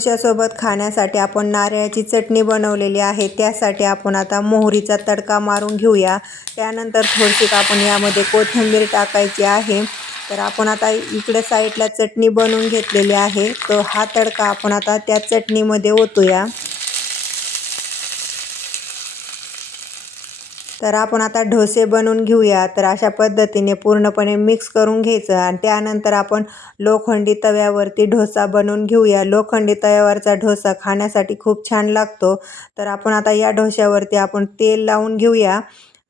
ढोश्यासोबत खाण्यासाठी आपण नारळाची चटणी बनवलेली आहे. त्यासाठी आपण आता मोहरीचा तडका मारून घेऊया. त्यानंतर थोडीशी आपण यामध्ये कोथिंबीर टाकायची आहे. तर आपण आता इकडे साईडला चटणी बनवून घेतलेली आहे. तर हा तडका आपण आता त्या चटणीमध्ये ओतूया. तर आपण आता ढोसे बनवून घेऊया. तर अशा पद्धतीने पूर्णपणे मिक्स करून घ्यायचं आणि त्यानंतर आपण लोखंडी तव्यावरती ढोसा बनवून घेऊया. लोखंडी तव्यावरचा ढोसा खाण्यासाठी खूप छान लागतो. तर आपण आता या ढोश्यावरती आपण तेल लावून घेऊया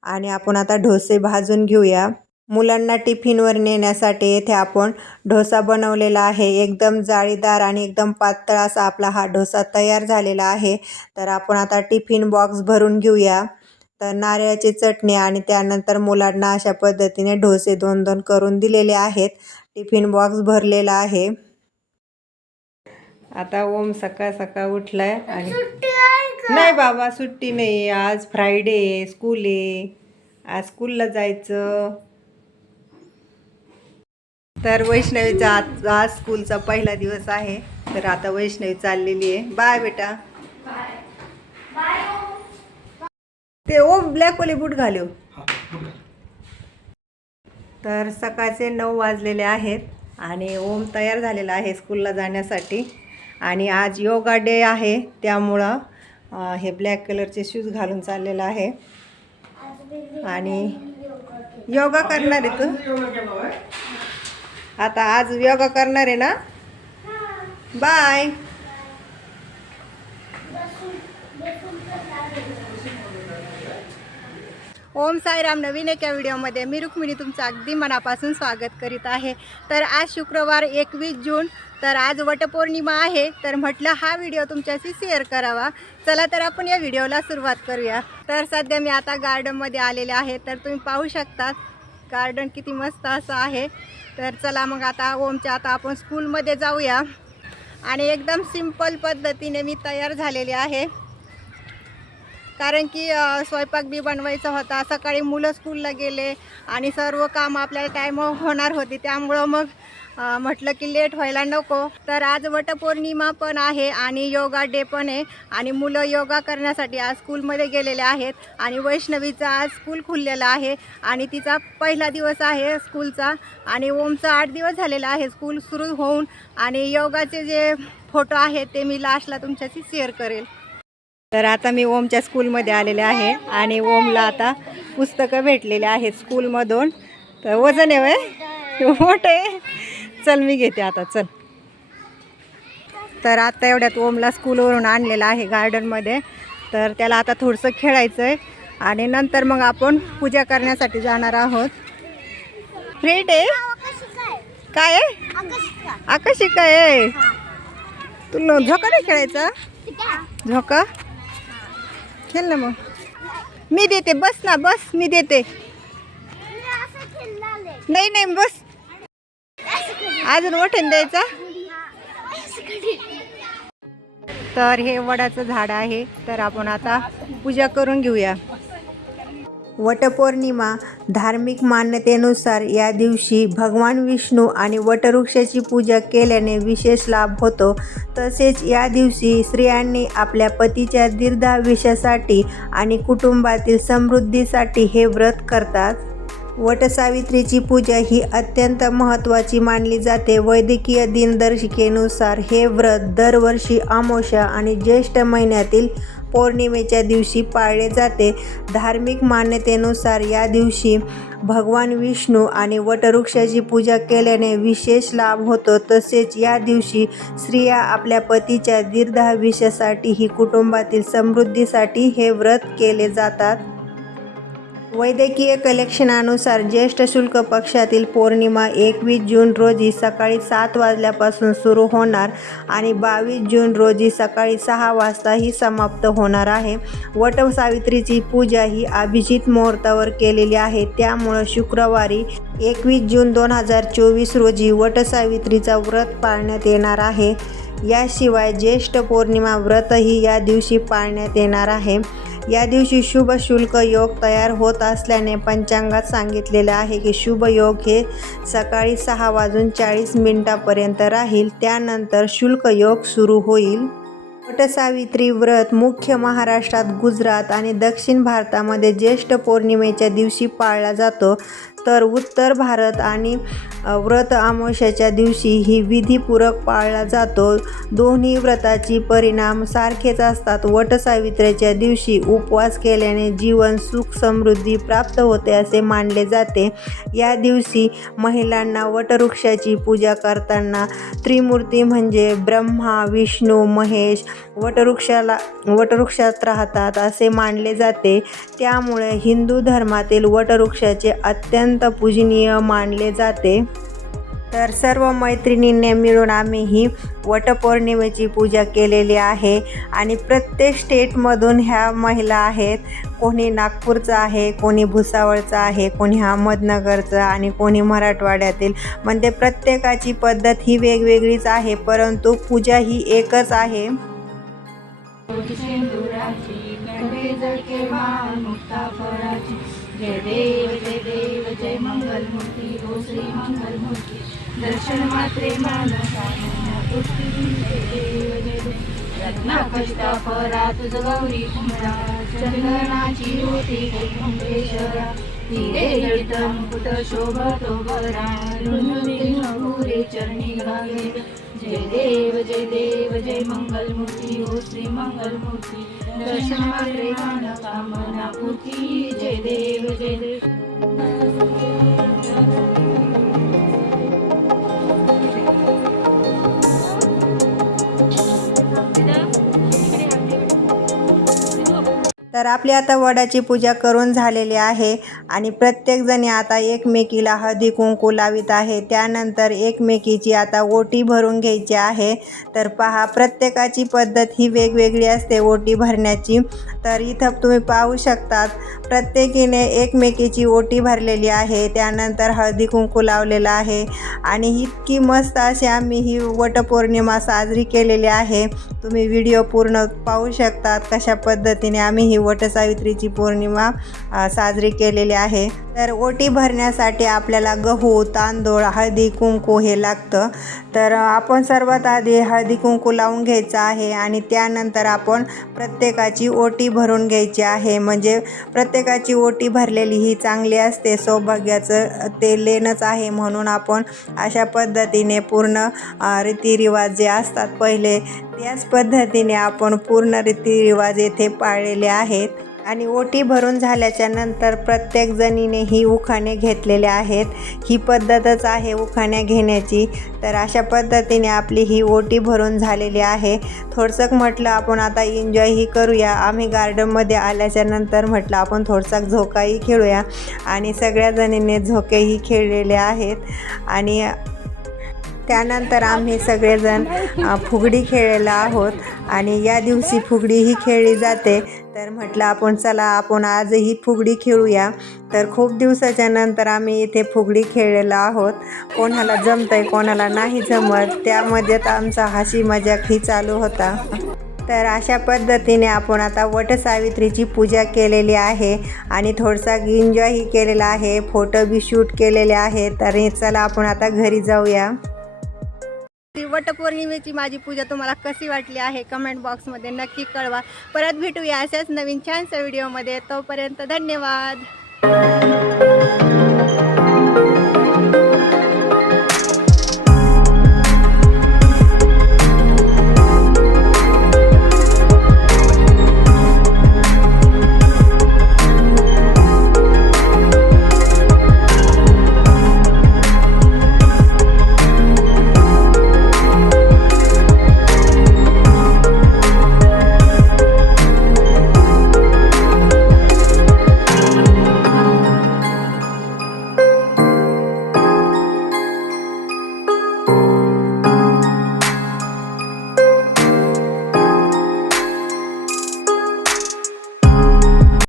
आणि आपण आता ढोसे भाजून घेऊया. मुलांना टिफिनवर नेण्यासाठी येथे आपण ढोसा बनवलेला आहे. एकदम जाळीदार आणि एकदम पातळ असा आपला हा ढोसा तयार झालेला आहे. तर आपण आता टिफिन बॉक्स भरून घेऊया. तर नारळाची चटणी आणि त्यानंतर मुलांना अशा पद्धतीने ढोसे दोन दोन करून दिलेले आहेत. टिफिन बॉक्स भरलेला आहे. आता ओम सकाळ सकाळ उठलाय आणि नाही बाबा सुट्टी नाही आज फ्रायडे आहे स्कूल आहे. आज स्कूलला जायचं. तर वैष्णवीचा आज आज स्कूलचा पहिला दिवस आहे. तर आता वैष्णवी चाललेली आहे. बाय बेटा. ते ओम ब्लॅकवाले बूट घालव तर सकाळचे नऊ वाजलेले आहेत आणि ओम तयार झालेला आहे स्कूलला जाण्यासाठी. आणि आज योगा डे आहे त्यामुळं अं, हे ब्लॅक कलरचे शूज घालून चाललेलं आहे. आणि योगा करणार आहे तू? आता आज योगा करणार आहे ना? बाय ओम साईराम नवीन एका व्हिडिओमध्ये मी रुक्मिणी तुमचं अगदी मनापासून स्वागत करीत आहे. तर आज शुक्रवार एकवीस जून तर आज वटपौर्णिमा आहे तर म्हटलं हा व्हिडिओ तुमच्याशी शेअर करावा. चला तर आपण या व्हिडिओला सुरुवात करूया. तर सध्या मी आता गार्डनमध्ये आलेले आहे तर तुम्ही पाहू शकता गार्डन किती मस्त असं आहे. तर चला मग आता ओमच्या आता आपण स्कूलमध्ये जाऊया. आणि एकदम सिंपल पद्धतीने मी तयार झालेली आहे. कारण की स्वयंपाक बी बनवायचा होता. सकाळी मुलं स्कूलला गेले आणि सर्व काम आपल्याला टाईम होणार होती. त्यामुळं मग म्हटलं की लेट व्हायला नको. तर आज वटपौर्णिमा पण आहे आणि योगा डे पण आहे. आणि मुलं योगा करण्यासाठी आज स्कूलमध्ये गेलेले आहेत. आणि वैष्णवीचा आज स्कूल खुललेला आहे. आणि तिचा पहिला दिवस आहे स्कूलचा. आणि ओमचा आठ दिवस झालेला आहे स्कूल सुरू होऊन. आणि योगाचे जे फोटो आहेत ते मी लास्टला तुमच्याशी शेअर करेल. तर आता मी ओमच्या स्कूलमध्ये आलेले आहे आणि ओमला आता पुस्तकं भेटलेले आहेत स्कूलमधून. तर वजन आहे मोठं आहे? चल मी घेते आता चल. तर आता एवढ्यात ओमला स्कूलवरून आणलेलं आहे गार्डनमध्ये. तर त्याला आता थोडंसं खेळायचं आहे आणि नंतर मग आपण पूजा करण्यासाठी जाणार आहोत. फ्रेंड आहे काय आहे? आकाशिका. आहे. तुला झोका नाही खेळायचा? झोका? खेळ ना मग. मी देते बस ना बस मी देते. नाही नाही बस. अजून वठण द्यायचा? तर हे वडाचं झाड आहे तर आपण आता पूजा करून घेऊया. वटपौर्णिमा धार्मिक मान्यतेनुसार या दिवशी भगवान विष्णू आणि वटवृक्षाची पूजा केल्याने विशेष लाभ होतो. तसेच या दिवशी स्त्रियांनी आपल्या पतीच्या दीर्घायुष्यासाठी आणि कुटुंबातील समृद्धीसाठी हे व्रत करतात. वटसावित्रीची पूजा ही अत्यंत महत्त्वाची मानली जाते. वैद्यकीय दिनदर्शिकेनुसार हे व्रत दरवर्षी आमोशा आणि ज्येष्ठ महिन्यातील पौर्णिमेच्या दिवशी पाळले जाते. धार्मिक मान्यतेनुसार या दिवशी भगवान विष्णू आणि वटवृक्षाची पूजा केल्याने विशेष लाभ होतो. तसेच या दिवशी स्त्रिया आपल्या पतीच्या दीर्घायुष्यासाठी ही कुटुंबातील समृद्धीसाठी हे व्रत केले जातात. वैद्यकीय कलेक्शनानुसार ज्येष्ठ शुल्क पक्षातील पौर्णिमा एकवीस जून रोजी सकाळी सात वाजल्यापासून सुरू होणार आणि बावीस जून रोजी सकाळी सहा वाजता ही समाप्त होणार आहे. वटसावित्रीची पूजा ही अभिजित मुहूर्तावर केलेली आहे. त्यामुळं शुक्रवारी एकवीस जून दोन हजार चोवीस रोजी वटसावित्रीचा व्रत पाळण्यात येणार आहे. याशिवाय ज्येष्ठ पौर्णिमा व्रतही या दिवशी पाळण्यात येणार आहे. या दिवशी शुभ शुल्क योग तयार होत असल्याने पंचांगात सांगितलेले आहे की शुभ योग हे सकाळी सहा वाजून चाळीस मिनिटापर्यंत राहील. त्यानंतर शुल्क योग सुरू होईल. वटसावित्री व्रत मुख्य महाराष्ट्रात गुजरात आणि दक्षिण भारतामध्ये ज्येष्ठ पौर्णिमेच्या दिवशी पाळला जातो. तर उत्तर भारत आणि व्रत अमावस्याच्या दिवशी ही विधीपूरक पाळला जातो. दोन्ही व्रताची परिणाम सारखेच असतात. वटसावित्रीच्या दिवशी उपवास केल्याने जीवन सुख समृद्धी प्राप्त होते असे मानले जाते. या दिवशी महिलांना वटवृक्षाची पूजा करताना त्रिमूर्ती म्हणजे ब्रह्मा विष्णू महेश वटवृक्षाला वटवृक्षात राहतात असे मानले जाते. त्यामुळे हिंदू धर्मातील वटवृक्षाचे अत्यंत पूजनीय मानले जाते. तर सर्व मैत्रिणींनी मिळून आम्ही ही वटपौर्णिमेची पूजा केलेली आहे आणि प्रत्येक स्टेटमधून ह्या महिला आहेत. कोणी नागपूरचा आहे कोणी भुसावळचा आहे कोणी अहमदनगरचा आणि कोणी मराठवाड्यातील. म्हणजे प्रत्येकाची पद्धत ही वेगवेगळीच आहे परंतु पूजा ही एकच आहे. मान मुक्ता फळाची जय देव जय देव जय हो श्री दर्शन मात्रे मानसा देव जय परा तुझ गौरी कुमरा चंदनाची होती कुंभेश्वरा तिरे जडित मुकुट शोभतो बरा जय देव जय मंगल मूर्ती हो श्री मंगल मूर्ती दर्शन मात्रे मान कामना पूर्ती जय देव जय देव. तर आपली आता वडाची पूजा करून झालेली आहे. आणि प्रत्येकजणी आता एकमेकीला हळदी कुंकू लावित आहे. त्यानंतर एकमेकीची आता ओटी भरून घ्यायची आहे. तर पहा प्रत्येकाची पद्धत ही वेगवेगळी असते ओटी भरण्याची. तर इथं तुम्ही पाहू शकतात प्रत्येकीने एकमेकीची ओटी भरलेली आहे. त्यानंतर हळदी कुंकू लावलेलं आहे. आणि इतकी मस्त अशी आम्ही ही वटपौर्णिमा साजरी केलेली आहे. तुम्ही व्हिडिओ पूर्ण पाहू शकतात कशा पद्धतीने आम्ही ही वटसावित्रीची पौर्णिमा साजरी केलेली आहे. तर ओटी भरण्यासाठी आपल्याला गहू तांदूळ हळदी कुंकू हे लागतं. तर आपण सर्वात आधी हळदी कुंकू लावून घ्यायचं आहे आणि त्यानंतर आपण प्रत्येकाची ओटी भरून घ्यायची आहे. म्हणजे प्रत्येकाची ओटी भरलेली ही चांगली असते सौभाग्याचं ते लेणंच आहे म्हणून आपण अशा पद्धतीने पूर्ण रीतिरिवाज जे असतात पहिले त्याच पद्धतीने आपण पूर्ण रीतिरिवाज येथे पाळलेले आहेत. आणि ओटी भरून झाल्याच्यानंतर प्रत्येक जणीने ही उखाणे घेतलेले आहेत. ही पद्धतच आहे उखाण्या घेण्याची. तर अशा पद्धतीने आपली ही ओटी भरून झालेली आहे. थोडंसं म्हटलं आपण आता एन्जॉयही करूया. आम्ही गार्डनमध्ये आल्याच्यानंतर म्हटलं आपण थोडसा झोकाही खेळूया. आणि सगळ्या जणींनी झोकेही खेळलेले आहेत. आणि त्यानंतर आम्ही सगळेजण फुगडी खेळलेला आहोत आणि या दिवशी फुगडी ही खेळली जाते. तर म्हटलं आपण चला आपण आजही फुगडी खेळूया. तर खूप दिवसाच्या नंतर आम्ही इथे फुगडी खेळलेलो आहोत. कोणाला जमतंय कोणाला नाही जमत त्यामध्येच आमचा हसी मजाक ही चालू होता. तर अशा पद्धतीने आपण आता वटसावित्रीची पूजा केलेली आहे आणि थोडासा एन्जॉयही केलेला आहे फोटो बी शूट केलेले आहे तर चला आपण आता घरी जाऊया. वटपौर्णिमेची माझी पूजा तुम्हाला कशी वाटली आहे कमेंट बॉक्समध्ये नक्की कळवा. परत भेटूया अशाच नवीन छानशा व्हिडिओमध्ये तोपर्यंत धन्यवाद.